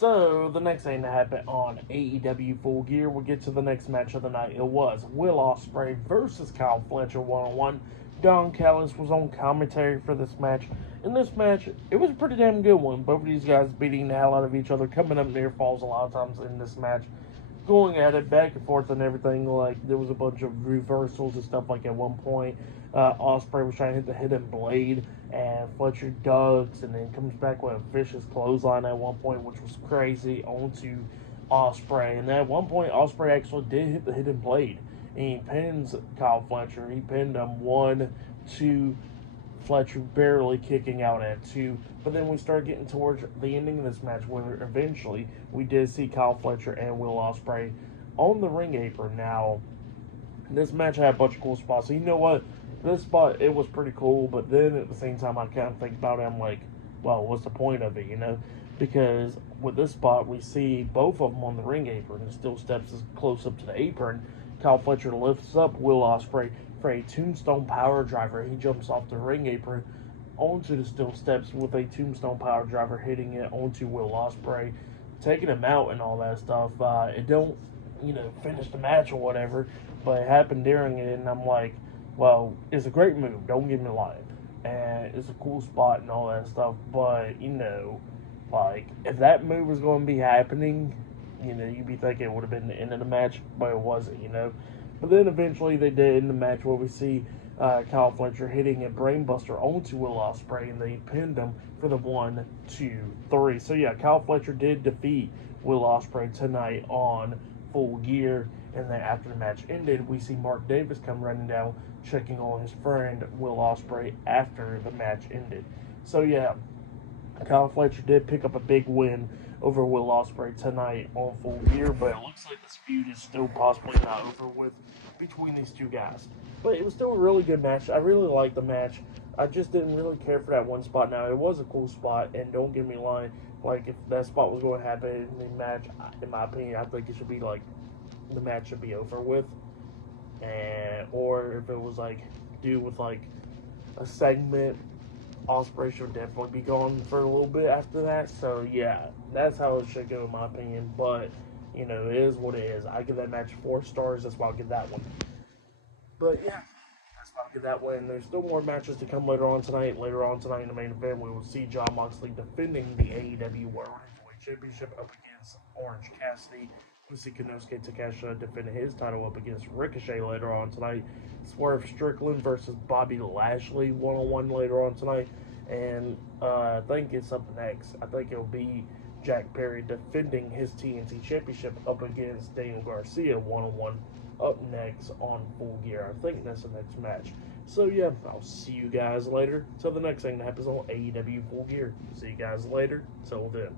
So, the next thing that happened on AEW Full Gear, we'll get to the next match of the night. It was Will Ospreay versus Kyle Fletcher one-on-one. Don Callis was on commentary for this match. In this match, it was a pretty damn good one. Both of these guys beating the hell out of each other, coming up near falls a lot of times in this match. Going at it back and forth and everything. Like, there was a bunch of reversals and stuff. Like, at one point, Ospreay was trying to hit the hidden blade, and Fletcher ducks and then comes back with a vicious clothesline at one point, which was crazy, onto Ospreay. And at one point, Ospreay actually did hit the hidden blade, and he pins Kyle Fletcher. He pinned him 1, 2. Fletcher barely kicking out at 2. But then we started getting towards the ending of this match, where eventually we did see Kyle Fletcher and Will Ospreay on the ring apron. Now, this match had a bunch of cool spots. So you know what? This spot, it was pretty cool, but then at the same time, I kind of think about it. I'm like, well, what's the point of it, you know? Because with this spot, we see both of them on the ring apron, and still steps as close up to the apron. Kyle Fletcher lifts up Will Ospreay for a tombstone power driver. He jumps off the ring apron onto the steel steps with a tombstone power driver, hitting it onto Will Ospreay, taking him out and all that stuff. It don't, finish the match or whatever, but it happened during it, and I'm like, well, it's a great move, don't get me lying, and it's a cool spot and all that stuff, but, like, if that move was going to be happening, you'd be thinking it would have been the end of the match, but it wasn't. But then eventually they did end the match, where we see Kyle Fletcher hitting a brainbuster onto Will Ospreay, and they pinned him for the 1, 2, 3. So yeah, Kyle Fletcher did defeat Will Ospreay tonight on Full Gear. And then after the match ended, we see Mark Davis come running down, checking on his friend Will Ospreay after the match ended. So yeah, Kyle Fletcher did pick up a big win over Will Ospreay tonight on Full Gear, but it looks like this feud is still possibly not over with between these two guys. But it was still a really good match. I really liked the match. I just didn't really care for that one spot. Now, it was a cool spot, and don't get me lying, like, if that spot was going to happen in the match, in my opinion, I think it should be, like, the match should be over with. Or if it was, like, do with, like, a segment, Ospreay should definitely be gone for a little bit after that. So yeah, that's how it should go in my opinion. But it is what it is. I give that match 4 stars. That's why I'll give that one. But yeah, that's why I'll give that one. There's still more matches to come later on tonight. Later on tonight in the main event, we will see Jon Moxley defending the AEW World Heavyweight Championship up against Orange Cassidy. We see Konosuke Takeshita defending his title up against Ricochet later on tonight. Swerve Strickland versus Bobby Lashley one-on-one later on tonight. And I think it's up next. I think it'll be Jack Perry defending his TNT Championship up against Daniel Garcia one-on-one up next on Full Gear. I think that's the next match. So yeah, I'll see you guys later. Till the next thing that happens on AEW Full Gear. See you guys later. Till then.